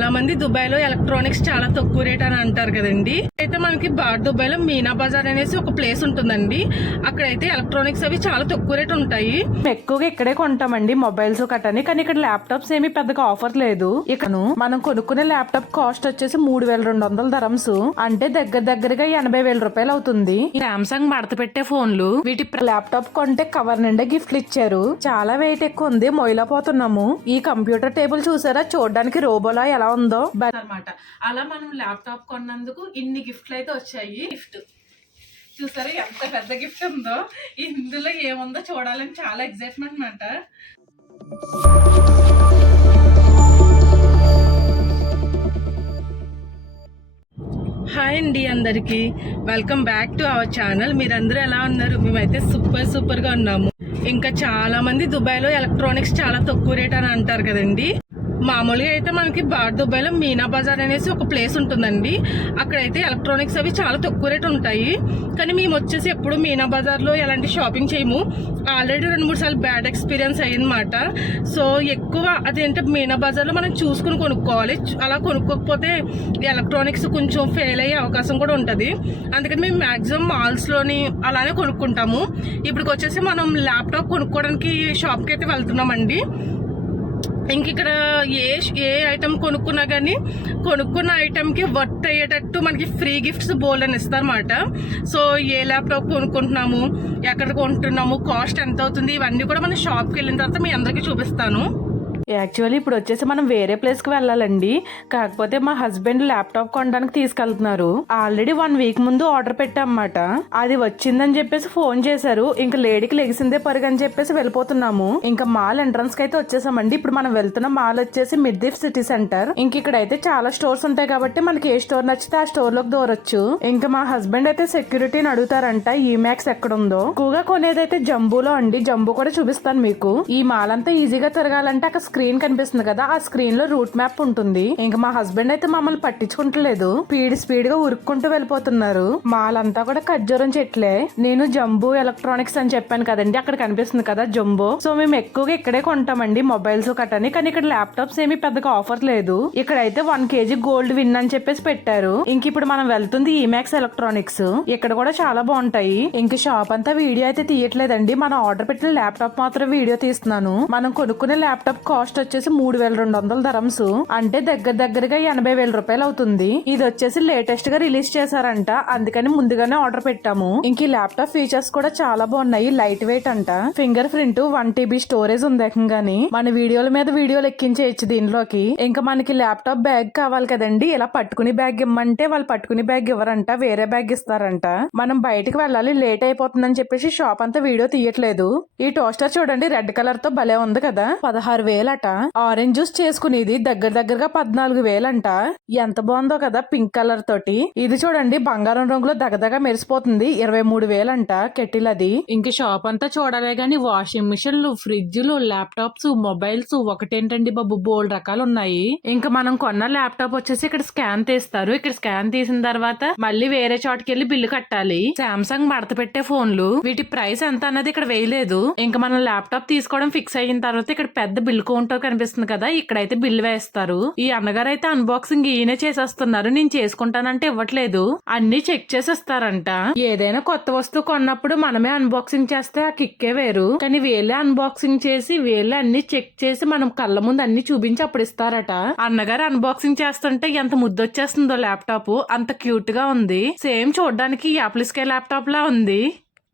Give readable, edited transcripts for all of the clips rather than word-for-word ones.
చాలా మంది దుబాయ్ లో ఎలక్ట్రానిక్స్ చాలా తక్కువ రేట్ అని అంటారు కదండి. అయితే మనకి దుబాయ్ లో మీనా బజార్ అనేసి ఒక ప్లేస్ ఉంటుందండి. అక్కడైతే ఎలక్ట్రానిక్స్ అవి చాలా తక్కువ రేట్ ఉంటాయి. ఎక్కువగా ఇక్కడే కొంటామండి మొబైల్స్ కట్టని. కానీ ఇక్కడ ల్యాప్టాప్స్ ఏమి పెద్దగా ఆఫర్ లేదు. ఇక్కడ మనం కొనుక్కునే ల్యాప్టాప్ కాస్ట్ వచ్చేసి 3200 దరమ్స్, అంటే దగ్గరగా 80,000 రూపాయలు అవుతుంది. సామ్సంగ్ మడత పెట్టే ఫోన్లు వీటి ల్యాప్టాప్ కొంటే కవర్ నిండా గిఫ్ట్లు ఇచ్చారు. చాలా వెయిట్ ఎక్కువ ఉంది, మొయిలపోతున్నాము. ఈ కంప్యూటర్ టేబుల్ చూసారా, చూడడానికి రోబోలా ఎలా ఉందో అనమాట. అలా మనం ల్యాప్టాప్ కొన్నందుకు ఇన్ని గిఫ్ట్లు అయితే వచ్చాయి. గిఫ్ట్ చూసారా ఎంత పెద్ద గిఫ్ట్ ఉందో, ఇందులో ఏముందో చూడాలని చాలా ఎక్సైట్మెంట్ అనమాట. హాయ్ అండి అందరికి, welcome back to our channel. మీరందరూ ఎలా ఉన్నారు? మేమైతే సూపర్ గా ఉన్నాము. ఇంకా చాలా మంది దుబాయ్ లో ఎలక్ట్రానిక్స్ చాలా తక్కువ రేట్ అని అంటారు కదండి. మామూలుగా అయితే మనకి దుబాయ్ లో మీనా బజార్ అనేసి ఒక ప్లేస్ ఉంటుందండి. అక్కడైతే ఎలక్ట్రానిక్స్ అవి చాలా తక్కువ రేట్ ఉంటాయి. కానీ మేము వచ్చేసి ఎప్పుడు మీనా బజార్ లో ఎలాంటి షాపింగ్ చేయము. ఆల్రెడీ 2-3 సార్లు బ్యాడ్ ఎక్స్పీరియన్స్ అయ్యిందన్నమాట. సో ఎక్కువ అదేంటే మీనా బజార్ లో మనం చూసుకుని కొనుక్కోవాలి. అలా కొనుక్కోకపోతే ఎలక్ట్రానిక్స్ కొంచెం ఫెయిల్ అయ్యే అవకాశం కూడా ఉంటుంది. అందుకని మేము మాక్సిమం మాల్స్ లోని అలానే కొనుక్కుంటాము. ఇప్పటికి వచ్చేసి మనం ల్యాప్టాప్ కొనుక్కోవడానికి షాప్ కి అయితే వెళ్తున్నామండి. ఇంక ఇక్కడ ఏ ఐటమ్ కొనుక్కున్నా కానీ కొనుక్కున్న ఐటమ్కి వర్త్ అయ్యేటట్టు మనకి ఫ్రీ గిఫ్ట్స్ బోల్డ్ అని ఇస్తారన్నమాట. సో ఏ ల్యాప్టాప్ కొనుక్కుంటున్నాము, ఎక్కడ కొంటున్నాము, కాస్ట్ ఎంత అవుతుంది, ఇవన్నీ కూడా మనం షాప్కి వెళ్ళిన తర్వాత మీ అందరికీ చూపిస్తాను. యాక్చువల్లీ ఇప్పుడు వచ్చేసి మనం వేరే ప్లేస్ కి వెళ్ళాలండి. కాకపోతే మా హస్బెండ్ ల్యాప్టాప్ కొనడానికి తీసుకెళ్తున్నారు. ఆల్రెడీ 1 వీక్ ముందు ఆర్డర్ పెట్టామన్నమాట. అది వచ్చిందని చెప్పేసి ఫోన్ చేశారు. ఇంకా లేడీకి లెగిసిందే పరుగు అని చెప్పేసి వెళ్ళిపోతున్నాము. ఇంకా మాల్ ఎంట్రన్స్ కి అయితే వచ్చేసామండి. ఇప్పుడు మనం వెళ్తున్న మాల్ వచ్చేసి మిడ్దీప్ సిటీ సెంటర్. ఇంక ఇక్కడైతే చాలా స్టోర్స్ ఉంటాయి కాబట్టి మనకి ఏ స్టోర్ నచ్చితే ఆ స్టోర్ లోకి దూరొచ్చు. ఇంకా మా హస్బెండ్ అయితే సెక్యూరిటీని అడుగుతారంట ఈమాక్స్ ఎక్కడుందో. ఎక్కువగా కొనేదైతే జంబూలో అండి. జంబూ కూడా చూపిస్తాను మీకు. ఈ మాల్ అంతా ఈజీగా తిరగాలంటే అక్కడ స్క్రీన్ కనిపిస్తుంది కదా, ఆ స్క్రీన్ లో రూట్ మ్యాప్ ఉంటుంది. ఇంకా మా హస్బెండ్ అయితే మమ్మల్ని పట్టించుకుంటలేదు. స్పీడ్ గా ఉరుక్కుంటూ వెళ్ళిపోతున్నారు. మాల్ అంతా కూడా ఖర్జూరం చెట్లే. నేను జంబూ ఎలక్ట్రానిక్స్ అని చెప్పాను కదండి, అక్కడ కనిపిస్తుంది కదా జంబో. సో మేము ఎక్కువగా ఇక్కడే కొంటామండి మొబైల్స్ కట్టని. కానీ ఇక్కడ ల్యాప్టాప్స్ ఏమి పెద్దగా ఆఫర్ లేదు. ఇక్కడైతే 1 kg గోల్డ్ విన్ అని చెప్పేసి పెట్టారు. ఇంక ఇప్పుడు మనం వెళ్తుంది ఈమాక్స్ ఎలక్ట్రానిక్స్. ఇక్కడ కూడా చాలా బాగుంటాయి. ఇంక షాప్ అంతా వీడియో అయితే తీయట్లేదండి. మనం ఆర్డర్ పెట్టిన ల్యాప్టాప్ మాత్రం వీడియో తీస్తున్నాను. మనం కొనుక్కునే ల్యాప్టాప్ కాస్ట్ వచ్చేసి 3200 దరమ్స్, అంటే దగ్గరగా 80,000 రూపాయలు అవుతుంది. ఇది వచ్చేసి లేటెస్ట్ గా రిలీజ్ చేశారంట, అందుకని ముందుగానే ఆర్డర్ పెట్టాము. ఇంక ఈ ల్యాప్టాప్ ఫీచర్స్ కూడా చాలా బాగున్నాయి. లైట్ వెయిట్ అంట, ఫింగర్ ప్రింట్, 1 TB స్టోరేజ్ ఉంది. ఏకంగాని మన వీడియోల మీద వీడియోలు ఎక్కించేయచ్చు దీనిలోకి. ఇంకా మనకి ల్యాప్టాప్ బ్యాగ్ కావాలి కదండి, ఇలా పట్టుకుని బ్యాగ్ ఇమ్మంటే వాళ్ళు పట్టుకుని బ్యాగ్ ఇవ్వరంట, వేరే బ్యాగ్ ఇస్తారంట. మనం బయటకు వెళ్ళాలి, లేట్ అయిపోతుందని చెప్పేసి షాప్ అంతా వీడియో తీయట్లేదు. ఈ టోస్టర్ చూడండి, రెడ్ కలర్ తో భలే ఉంది కదా, 16,000 అట. ఆరెంజ్ జ్యూస్ చేసుకునేది దగ్గరగా 14,000 అంట. ఎంత బాగుందో కదా పింక్ కలర్ తోటి. ఇది చూడండి బంగారం రంగులో దగదగా మెరిసిపోతుంది, 23,000 అంట కెటిల్ అది. ఇంక షాప్ అంతా చూడాలే గాని వాషింగ్ మిషన్లు, ఫ్రిడ్జ్లు, ల్యాప్టాప్స్, మొబైల్స్ ఒకటేంటండి బాబు, బోల్డ్ రకాలు ఉన్నాయి. ఇంకా మనం కొన్న ల్యాప్టాప్ వచ్చేసి ఇక్కడ స్కాన్ తీస్తారు. ఇక్కడ స్కాన్ తీసిన తర్వాత మళ్ళీ వేరే చోటుకి వెళ్లి బిల్లు కట్టాలి. సామ్సంగ్ మడత పెట్టే ఫోన్లు వీటి ప్రైస్ ఎంత అన్నది ఇక్కడ వేయలేదు. ఇంకా మనం ల్యాప్టాప్ తీసుకోవడం ఫిక్స్ అయిన తర్వాత ఇక్కడ పెద్ద బిల్ కౌంటర్ కనిపిస్తుంది కదా, ఇక్కడైతే బిల్ వేస్తారు. ఈ అన్నగారు అయితే అన్బాక్సింగ్ ఈయనే చేసేస్తున్నారు. నేను చేసుకుంటానంటే ఇవ్వట్లేదు, అన్ని చెక్ చేసేస్తారంట. ఏదైనా కొత్త వస్తువు కొన్నప్పుడు మనమే అన్బాక్సింగ్ చేస్తే ఆ కిక్కే వేరు. కానీ వీళ్ళే అన్బాక్సింగ్ చేసి వీళ్ళే అన్ని చెక్ చేసి మనం కళ్ళ ముందు అన్ని చూపించి అప్పుడు ఇస్తారట. అన్నగారు అన్బాక్సింగ్ చేస్తుంటే ఎంత ముద్దొచ్చేస్తుందో ల్యాప్టాప్, అంత క్యూట్ గా ఉంది. సేమ్ చూడడానికి యాపిల్ స్కే ల్యాప్టాప్ లా ఉంది.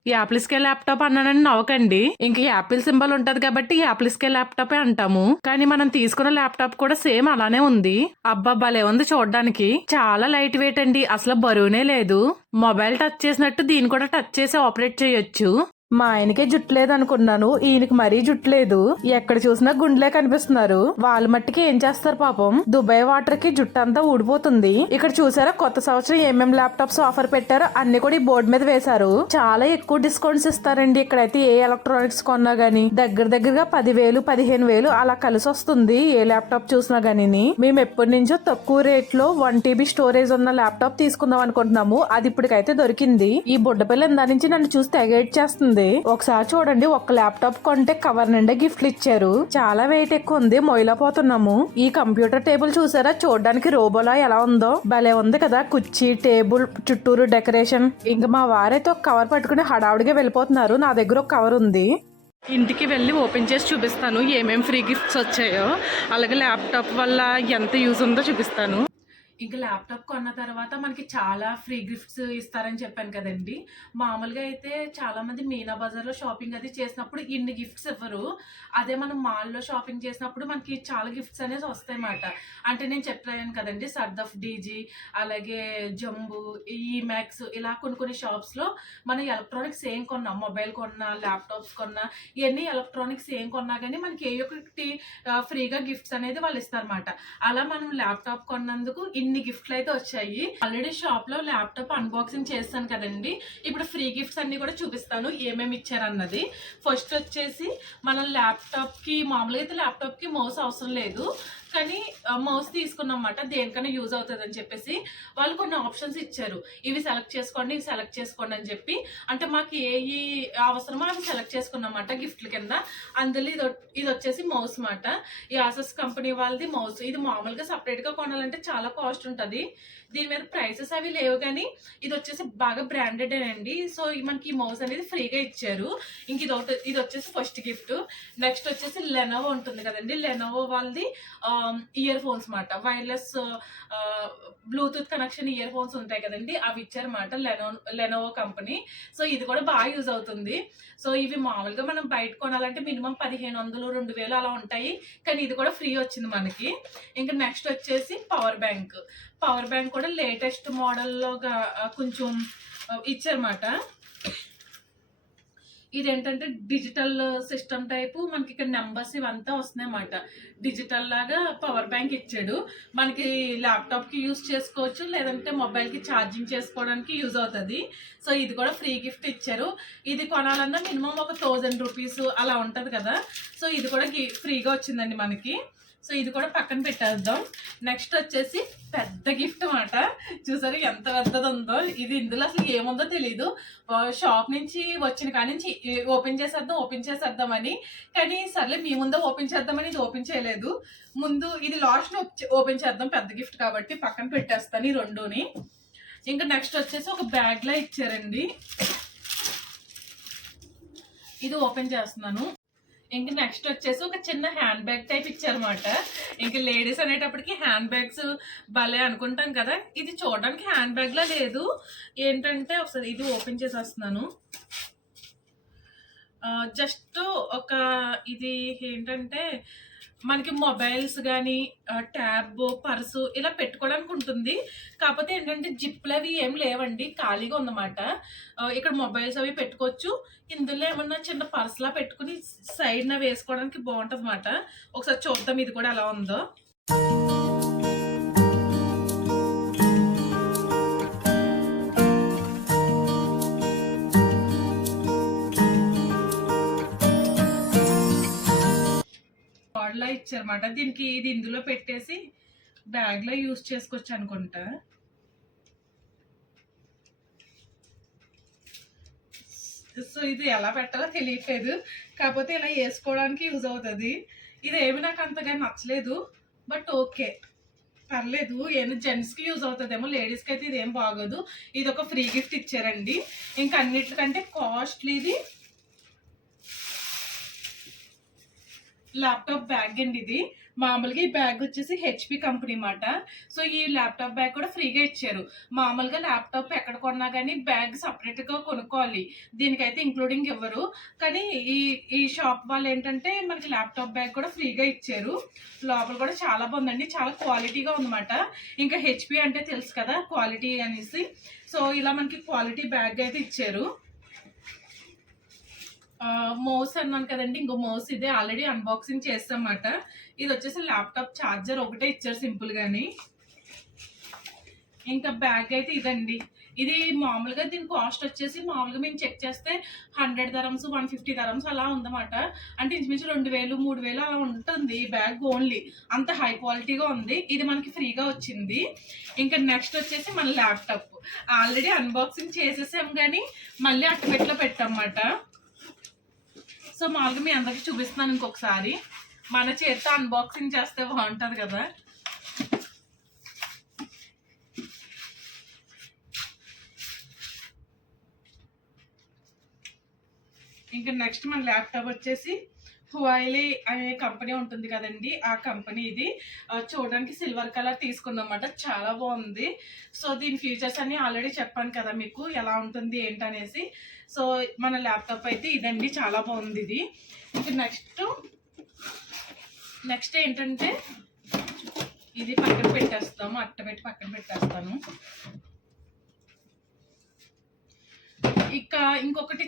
యాపిల్ స్కే ల్యాప్టాప్ అన్నానని నవ్వకండి. ఇంక యాపిల్ సింబల్ ఉంటది కాబట్టి యాపిల్ స్కే ల్యాప్టాప్ అంటాము. కానీ మనం తీసుకున్న ల్యాప్టాప్ కూడా సేమ్ అలానే ఉంది. అబ్బా భలే ఉంది చూడడానికి. చాలా లైట్ వెయిట్ అండి, అసలు బరువునే లేదు. మొబైల్ టచ్ చేసినట్టు దీన్ని కూడా టచ్ చేసి ఆపరేట్ చేయొచ్చు. మా ఆయనకే జుట్టు లేదు అనుకున్నాను, ఈయనకి మరీ జుట్టు లేదు. ఎక్కడ చూసినా గుండెలే కనిపిస్తున్నారు. వాళ్ళ మట్టికి ఏం చేస్తారు పాపం. దుబాయ్ వాటర్ కి జుట్టు అంతా ఊడిపోతుంది. ఇక్కడ చూసారా కొత్త సంవత్సరం ఏమేం ల్యాప్టాప్స్ ఆఫర్ పెట్టారో అన్ని కూడా ఈ బోర్డు మీద వేశారు. చాలా ఎక్కువ డిస్కౌంట్స్ ఇస్తారండి ఇక్కడైతే. ఏ ఎలక్ట్రానిక్స్ కొన్నా గానీ దగ్గరగా 10,000 15,000 అలా కలిసి వస్తుంది ఏ ల్యాప్టాప్ చూసినా గానీ. మేము ఎప్పటి నుంచో తక్కువ రేట్ లో 1 TB స్టోరేజ్ ఉన్న ల్యాప్టాప్ తీసుకుందాం అనుకుంటున్నాము. అది ఇప్పటికైతే దొరికింది. ఈ బుడ్డపిల్ల ఇందా నుంచి నన్ను చూసి తెగేట్ చేస్తుంది. ఉంది. ఒకసారి చూడండి, ఒక్క ల్యాప్టాప్ కొంటే కవర్ నిండా గిఫ్ట్లు ఇచ్చారు. చాలా వెయిట్ ఎక్కువ ఉంది, మొయిలపోతున్నాము. ఈ కంప్యూటర్ టేబుల్ చూసారా, చూడడానికి రోబోలా ఎలా ఉందో, భలే ఉంది కదా. కుర్చీ, టేబుల్, చుట్టూరు డెకరేషన్. ఇంకా మా వారైతే ఒక కవర్ పట్టుకుని హడావుడిగా వెళ్ళిపోతున్నారు. నా దగ్గర ఒక కవర్ ఉంది. ఇంటికి వెళ్ళి ఓపెన్ చేసి చూపిస్తాను ఏమేమి ఫ్రీ గిఫ్ట్స్ వచ్చాయో, అలాగే ల్యాప్టాప్ వల్ల ఎంత యూజ్ ఉందో చూపిస్తాను. ఇంకా ల్యాప్టాప్ కొన్న తర్వాత మనకి చాలా ఫ్రీ గిఫ్ట్స్ ఇస్తారని చెప్పాను కదండి. మామూలుగా అయితే చాలామంది మీనా బజార్లో షాపింగ్ అది చేసినప్పుడు ఇన్ని గిఫ్ట్స్ ఇవ్వరు. అదే మనం మాల్లో షాపింగ్ చేసినప్పుడు మనకి చాలా గిఫ్ట్స్ అనేది వస్తాయి అన్నమాట. అంటే నేను చెప్పాను కదండి, సర్దఫ్ డీజీ, అలాగే జంబు, ఈమాక్స్, ఇలా కొన్ని షాప్స్లో మనం ఎలక్ట్రానిక్స్ ఏం కొన్నా, మొబైల్ కొన్నా, ల్యాప్టాప్స్ కొన్నా, ఇవన్నీ ఎలక్ట్రానిక్స్ ఏం కొన్నా కానీ మనకి ఏ ఒక్కటి ఫ్రీగా గిఫ్ట్స్ అనేది వాళ్ళు ఇస్తారన్నమాట. అలా మనం ల్యాప్టాప్ కొన్నందుకు ఇన్ని గిఫ్ట్లు అయితే వచ్చాయి. ఆల్రెడీ షాప్ లో ల్యాప్టాప్ అన్బాక్సింగ్ చేస్తాను కదండి. ఇప్పుడు ఫ్రీ గిఫ్ట్స్ అన్ని కూడా చూపిస్తాను ఏమేమి ఇచ్చారన్నది. ఫస్ట్ వచ్చేసి మనం ల్యాప్టాప్ కి, మామూలుగా అయితే ల్యాప్టాప్ కి మౌస్ అవసరం లేదు, కానీ మౌస్ తీసుకున్నమాట దేనికైనా యూజ్ అవుతుంది అని చెప్పేసి వాళ్ళు కొన్ని ఆప్షన్స్ ఇచ్చారు. ఇవి సెలెక్ట్ చేసుకోండి, ఇవి సెలెక్ట్ చేసుకోండి అని చెప్పి. అంటే మాకు ఏ అవసరమో అవి సెలెక్ట్ చేసుకున్నమాట గిఫ్ట్ల కింద. అందులో ఇది వచ్చేసి మౌస్ మాట. ఈ ఆసస్ కంపెనీ వాళ్ళది మౌస్. ఇది మామూలుగా సపరేట్గా కొనాలంటే చాలా కాస్ట్ ఉంటుంది. దీని మీద ప్రైసెస్ అవి లేవు, కానీ ఇది వచ్చేసి బాగా బ్రాండెడ్ అండి. సో మనకి ఈ మౌస్ అనేది ఫ్రీగా ఇచ్చారు. ఇంక ఇది వచ్చేసి ఫస్ట్ గిఫ్ట్. నెక్స్ట్ వచ్చేసి లెనోవో ఉంటుంది కదండి, లెనోవో వాళ్ళది ఇయర్ ఫోన్స్ మాట. Wireless Bluetooth connection ear phones ఉంటాయి కదండి, అవి ఇచ్చారన్నమాట లెనోవో కంపెనీ. సో ఇది కూడా బాగా యూజ్ అవుతుంది. సో ఇవి మామూలుగా మనం బయట కొనాలంటే మినిమం 1500, 2000 అలా ఉంటాయి, కానీ ఇది కూడా ఫ్రీ వచ్చింది మనకి. ఇంకా నెక్స్ట్ వచ్చేసి పవర్ బ్యాంక్. పవర్ బ్యాంక్ కూడా లేటెస్ట్ మోడల్లో కొంచెం ఇచ్చారన్నమాట. ఇదేంటంటే డిజిటల్ సిస్టమ్ టైపు, మనకి ఇక్కడ నెంబర్స్ ఇవంతా వస్తున్నాయి అన్నమాట. డిజిటల్ లాగా పవర్ బ్యాంక్ ఇచ్చాడు. మనకి ల్యాప్టాప్కి యూజ్ చేసుకోవచ్చు, లేదంటే మొబైల్కి ఛార్జింగ్ చేసుకోవడానికి యూజ్ అవుతుంది. సో ఇది కూడా ఫ్రీ గిఫ్ట్ ఇచ్చారు. ఇది కొనాలన్నా మినిమం ఒక 1000 రూపీస్ అలా ఉంటుంది కదా. సో ఇది కూడా ఫ్రీగా వచ్చిందండి మనకి. సో ఇది కూడా పక్కన పెట్టేద్దాం. నెక్స్ట్ వచ్చేసి పెద్ద గిఫ్ట్ మాట. చూసారు ఎంత పెద్దది ఉందో. ఇది ఇందులో అసలు ఏముందో తెలీదు. షాప్ నుంచి వచ్చిన కాడి నుంచి ఓపెన్ చేసేద్దామని, కానీ సర్లే మీ ముందే ఓపెన్ చేద్దామని ఇది ఓపెన్ చేయలేదు. ముందు ఇది లాస్ట్ ఓపెన్ చేద్దాం, పెద్ద గిఫ్ట్ కాబట్టి పక్కన పెట్టేస్తాను ఈ రెండుని. ఇంకా నెక్స్ట్ వచ్చేసి ఒక బ్యాగ్ లా ఇచ్చారండి. ఇది ఓపెన్ చేస్తున్నాను. ఇంక నెక్స్ట్ వచ్చేసి ఒక చిన్న హ్యాండ్ బ్యాగ్ టైప్ ఇచ్చారన్నమాట. ఇంకా లేడీస్ అనేటప్పటికి హ్యాండ్ బ్యాగ్స్ భలే అనుకుంటాం కదా. ఇది చూడడానికి హ్యాండ్ బ్యాగ్ లా లేదు. ఏంటంటే ఒకసారి ఇది ఓపెన్ చేసేస్తున్నాను. జస్ట్ ఒక ఇది ఏంటంటే మనకి మొబైల్స్ కానీ, ట్యాబ్, పర్సు ఇలా పెట్టుకోవడానికి ఉంటుంది. కాకపోతే ఏంటంటే జిప్లు అవి ఏం లేవండి, ఖాళీగా ఉందన్నమాట. ఇక్కడ మొబైల్స్ అవి పెట్టుకోవచ్చు. ఇందులో ఏమన్నా చిన్న పర్సులా పెట్టుకుని సైడ్న వేసుకోవడానికి బాగుంటుంది అన్నమాట. ఒకసారి చూద్దాం ఇది కూడా ఎలా ఉందో. లా ఇచ్చారన్నమాట. దీనికి ఇది ఇందులో పెట్టేసి బ్యాగ్ లో యూజ్ చేసుకోవచ్చు అనుకుంటా. సో ఇది ఎలా పెట్టాలో తెలియట్లేదు, కాకపోతే ఇలా వేసుకోవడానికి యూజ్ అవుతుంది. ఇది ఏమి నాకు అంతగా నచ్చలేదు, బట్ ఓకే పర్లేదు. ఏమైనా జెంట్స్కి యూజ్ అవుతుందేమో, లేడీస్కి అయితే ఇది ఏం బాగోదు. ఇది ఒక ఫ్రీ గిఫ్ట్ ఇచ్చారండి. ఇంకా అన్నిటికంటే కాస్ట్లీది ల్యాప్టాప్ బ్యాగ్ అండి. ఇది మామూలుగా ఈ బ్యాగ్ వచ్చేసి హెచ్పి కంపెనీ మాట. సో ఈ ల్యాప్టాప్ బ్యాగ్ కూడా ఫ్రీగా ఇచ్చారు. మామూలుగా ల్యాప్టాప్ ఎక్కడ కొన్నా కానీ బ్యాగ్ సపరేట్గా కొనుక్కోవాలి, దీనికైతే ఇంక్లూడింగ్ ఇవ్వరు. కానీ ఈ షాప్ వాళ్ళు ఏంటంటే మనకి ల్యాప్టాప్ బ్యాగ్ కూడా ఫ్రీగా ఇచ్చారు. లోపల కూడా చాలా బాగుందండి, చాలా క్వాలిటీగా ఉందన్నమాట. ఇంకా హెచ్పి అంటే తెలుసు కదా క్వాలిటీ అనేసి. సో ఇలా మనకి క్వాలిటీ బ్యాగ్ అయితే ఇచ్చారు. మౌస్ అన్నాను కదండి, ఇంకో మౌస్ ఇదే ఆల్రెడీ అన్బాక్సింగ్ చేస్తామన్నమాట. ఇది వచ్చేసి ల్యాప్టాప్ ఛార్జర్ ఒకటే ఇచ్చారు సింపుల్ గాని. ఇంకా బ్యాగ్ అయితే ఇదండి. ఇది మామూలుగా దీని కాస్ట్ వచ్చేసి మామూలుగా మేము చెక్ చేస్తే 100 dirhams, 150 dirhams అలా ఉందన్నమాట. అంటే ఇంచుమించు 2000, 3000 అలా ఉంటుంది ఈ బ్యాగ్. ఓన్లీ అంత హై క్వాలిటీగా ఉంది. ఇది మనకి ఫ్రీగా వచ్చింది. ఇంకా నెక్స్ట్ వచ్చేసి మన ల్యాప్టాప్ ఆల్రెడీ అన్బాక్సింగ్ చేసేసాం, కానీ మళ్ళీ అట్టపెట్టలో పెట్టామన్నమాట. సో మామూలుగా మీ అందరికి చూపిస్తున్నాను ఇంకొకసారి. మన చేతితో అన్బాక్సింగ్ చేస్తే బాగుంటుంది కదా. ఇంకా నెక్స్ట్ మన ల్యాప్టాప్ వచ్చేసి హువాయిలీ అనే కంపెనీ ఉంటుంది కదండి, ఆ కంపెనీ ఇది. చూడడానికి సిల్వర్ కలర్ తీసుకున్నమాట, చాలా బాగుంది. సో దీని ఫీచర్స్ అన్ని ఆల్రెడీ చెప్పాను కదా మీకు ఎలా ఉంటుంది ఏంటనేసి. సో మన ల్యాప్టాప్ అయితే ఇదండి, చాలా బాగుంది ఇది. ఇంకా నెక్స్ట్ ఏంటంటే ఇది పక్కన పెట్టేస్తాము, అట్ట పెట్టి పక్కన పెట్టేస్తాను. ఇక ఇంకొకటి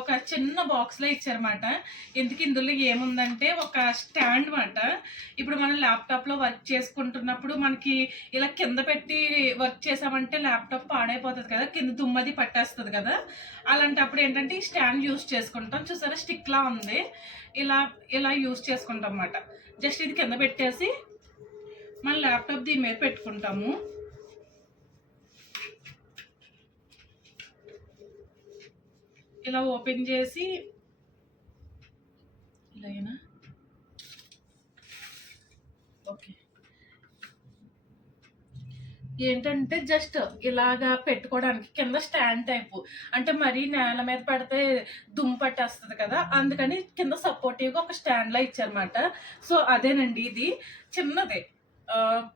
ఒక చిన్న బాక్స్ లో ఇచ్చారన్నమాట. ఎందుకు ఇందులో ఏముందంటే ఒక స్టాండ్ మాట. ఇప్పుడు మనం ల్యాప్టాప్ లో వర్క్ చేసుకుంటున్నప్పుడు మనకి ఇలా కింద పెట్టి వర్క్ చేసామంటే ల్యాప్టాప్ పాడైపోతుంది కదా, కింద దుమ్మది పట్టేస్తుంది కదా. అలాంటప్పుడు ఏంటంటే ఈ స్టాండ్ యూజ్ చేసుకుంటాం. చూసారా స్టిక్ లా ఉంది, ఇలా యూజ్ చేసుకుంటాం అన్నమాట. జస్ట్ ఇది కింద పెట్టేసి మన ల్యాప్టాప్ దీని మీద పెట్టుకుంటాము. ఇలా ఓపెన్ చేసి ఇలాగేనా, ఓకే. ఏంటంటే జస్ట్ ఇలాగా పెట్టుకోవడానికి కింద స్టాండ్ టైపు, అంటే మరీ నేల మీద పడితే దుమ్ము పట్టేస్తుంది కదా, అందుకని కింద సపోర్టివ్గా ఒక స్టాండ్లా ఇచ్చారన్నమాట. సో అదేనండి, ఇది చిన్నదే,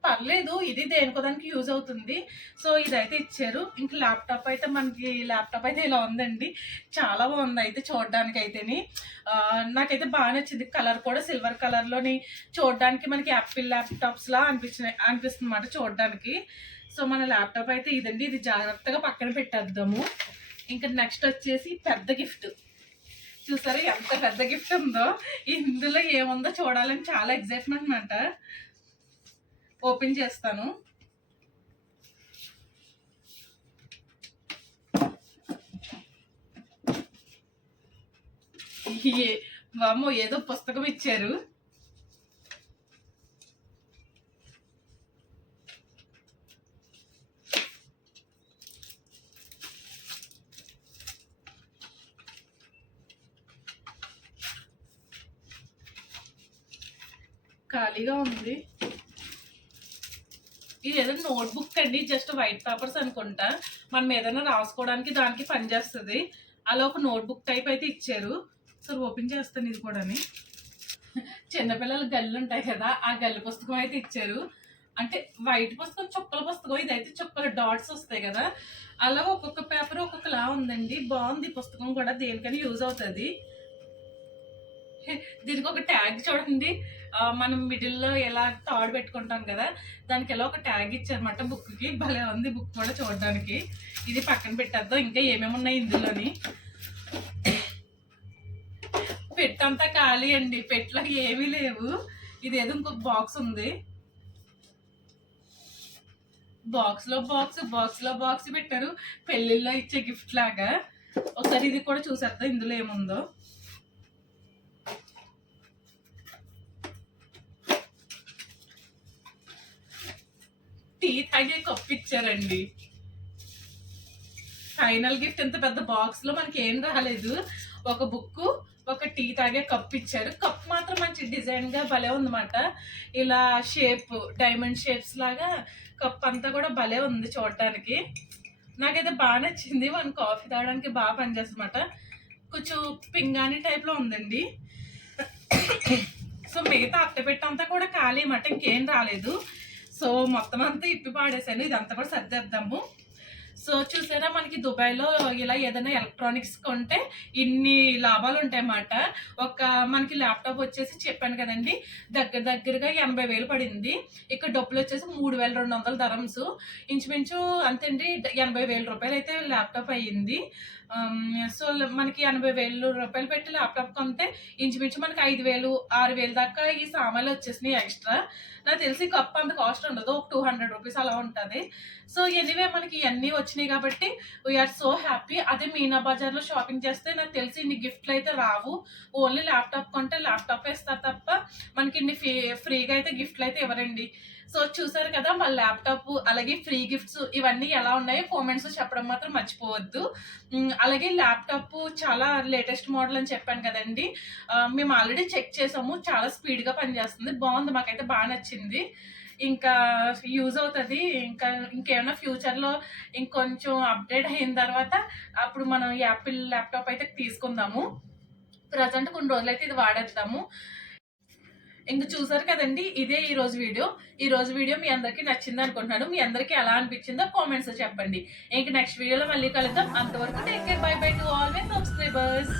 పర్లేదు, ఇది దేనికోదానికి యూజ్ అవుతుంది. సో ఇదైతే ఇచ్చారు. ఇంక ల్యాప్టాప్ అయితే ఇలా ఉందండి, చాలా బాగుంది అయితే చూడడానికి అయితేని. నాకైతే బాగా నచ్చింది. కలర్ కూడా సిల్వర్ కలర్లోని చూడడానికి మనకి యాపిల్ ల్యాప్టాప్స్ లా అనిపిస్తుంది అన్నమాట చూడడానికి. సో మన ల్యాప్టాప్ అయితే ఇదండి, ఇది జాగ్రత్తగా పక్కన పెట్టేద్దాము. ఇంకా నెక్స్ట్ వచ్చేసి పెద్ద గిఫ్ట్. చూసారా ఎంత పెద్ద గిఫ్ట్ ఉందో, ఇందులో ఏముందో చూడాలని చాలా ఎగ్జైట్మెంట్ అన్నమాట. ఓపెన్ చేస్తాను. వామ్మో, ఏదో పుస్తకం ఇచ్చారు. ఖాళీగా ఉంది. ఇది ఏదో నోట్బుక్ అండి, జస్ట్ వైట్ పేపర్స్ అనుకుంటా. మనం ఏదైనా రాసుకోవడానికి దానికి పనిచేస్తుంది. అలా ఒక నోట్బుక్ టైప్ అయితే ఇచ్చారు. సో ఓపెన్ చేస్తాను ఇది కూడా. చిన్నపిల్లల గల్లు ఉంటాయి కదా, ఆ గల్లు పుస్తకం అయితే ఇచ్చారు. అంటే వైట్ పుస్తకం, చుక్కల పుస్తకం. ఇదైతే చుక్కల డాట్స్ వస్తాయి కదా, అలా ఒక్కొక్క పేపర్ ఒక్కొక్కలా ఉందండి. బాగుంది పుస్తకం కూడా, దేనికైనా యూజ్ అవుతుంది. దీనికి ఒక ట్యాగ్ చూడండి, మనం మిడిల్లో ఎలా తాడు పెట్టుకుంటాం కదా, దానికి ఎలా ఒక ట్యాగ్ ఇచ్చారన్నమాట బుక్కి. భలే ఉంది బుక్ కూడా చూడడానికి. ఇది పక్కన పెట్టేద్దాం. ఇంకా ఏమేమి ఉన్నాయి ఇందులోని. పెట్టంతా ఖాళీ అండి, పెట్లో ఏమీ లేవు. ఇదేదో ఇంకొక బాక్స్ ఉంది, బాక్స్ లో బాక్స్ పెట్టారు, పెళ్లిళ్ళలో ఇచ్చే గిఫ్ట్ లాగా. ఒకసారి ఇది కూడా చూసేద్దాం ఇందులో ఏముందో. టీ తాగే కప్ ఇచ్చారండి. Final gift. ఇంత పెద్ద బాక్స్ లో మనకి ఏం రాలేదు, ఒక బుక్, ఒక టీ తాగే కప్ ఇచ్చారు. కప్ మాత్రం మంచి డిజైన్ గా భలే ఉందన్నమాట. ఇలా షేప్, డైమండ్ షేప్స్ లాగా కప్ అంతా కూడా భలే ఉంది చూడటానికి. నాకైతే బాగా నచ్చింది. మన కాఫీ తాగడానికి బాగా పనిచేస్తుంది అన్నమాట. కొంచెం పింగాణి టైప్ లో ఉందండి. సో మిగతా అట్టపెట్టంతా కూడా ఖాళీ అన్నమాట, ఇంకేం రాలేదు. సో మొత్తం అంతా ఇప్పి పాడేసాను. ఇదంతా కూడా సర్దేద్దాము. సో చూసారా, మనకి దుబాయ్లో ఇలా ఏదైనా ఎలక్ట్రానిక్స్ కొంటే ఇన్ని లాభాలు ఉంటాయన్నమాట. మనకి ల్యాప్టాప్ వచ్చేసి చెప్పాను కదండి, దగ్గరగా 80,000 పడింది. ఇక్కడ డబ్బులు వచ్చేసి 3,200 దరమ్స్, ఇంచుమించు అంతేండి. 80,000 రూపాయలు అయితే ల్యాప్టాప్ అయ్యింది. సో మనకి 80,000 రూపాయలు పెట్టి ల్యాప్టాప్ కొంటే ఇంచుమించు మనకి 5,000, 6,000 దాకా ఈ సామాన్లు వచ్చేసినాయి ఎక్స్ట్రా. నాకు తెలిసి కప్ అంత కాస్ట్ ఉండదు, ఒక 200 రూపీస్ అలా ఉంటుంది. సో ఎనీవే మనకి ఇవన్నీ వచ్చి వచ్చినాయి కాబట్టి వీఆర్ సో హ్యాపీ. అదే మీనా బజార్లో షాపింగ్ చేస్తే నాకు తెలిసి ఇన్ని గిఫ్ట్లు అయితే రావు. ఓన్లీ ల్యాప్టాప్ కొంటే ల్యాప్టాప్ ఇస్తారు తప్ప మనకి ఇన్ని ఫ్రీగా అయితే గిఫ్ట్లు అయితే ఇవ్వరండి. సో చూసారు కదా మా ల్యాప్టాప్ అలాగే ఫ్రీ గిఫ్ట్స్ ఇవన్నీ ఎలా ఉన్నాయో కామెంట్స్ చెప్పడం మాత్రం మర్చిపోవద్దు. అలాగే ల్యాప్టాప్ చాలా లేటెస్ట్ మోడల్ అని చెప్పాను కదండి, మేము ఆల్రెడీ చెక్ చేసాము, చాలా స్పీడ్గా పనిచేస్తుంది, బాగుంది, మాకైతే బాగా నచ్చింది. ఇంకా యూజ్ అవుతుంది. ఇంకేమైనా ఫ్యూచర్లో ఇంకొంచెం అప్డేట్ అయిన తర్వాత అప్పుడు మనం యాపిల్ ల్యాప్టాప్ అయితే తీసుకుందాము. ప్రజెంట్ కొన్ని రోజులైతే ఇది వాడేద్దాము. ఇంక చూసారు కదండి, ఇదే ఈ రోజు వీడియో మీ అందరికీ నచ్చింది అనుకుంటున్నాను. మీ అందరికీ ఎలా అనిపించిందో కామెంట్స్ చెప్పండి. ఇంక నెక్స్ట్ వీడియోలో మళ్ళీ కలుద్దాం. అంతవరకు take care, by by to all my subscribers.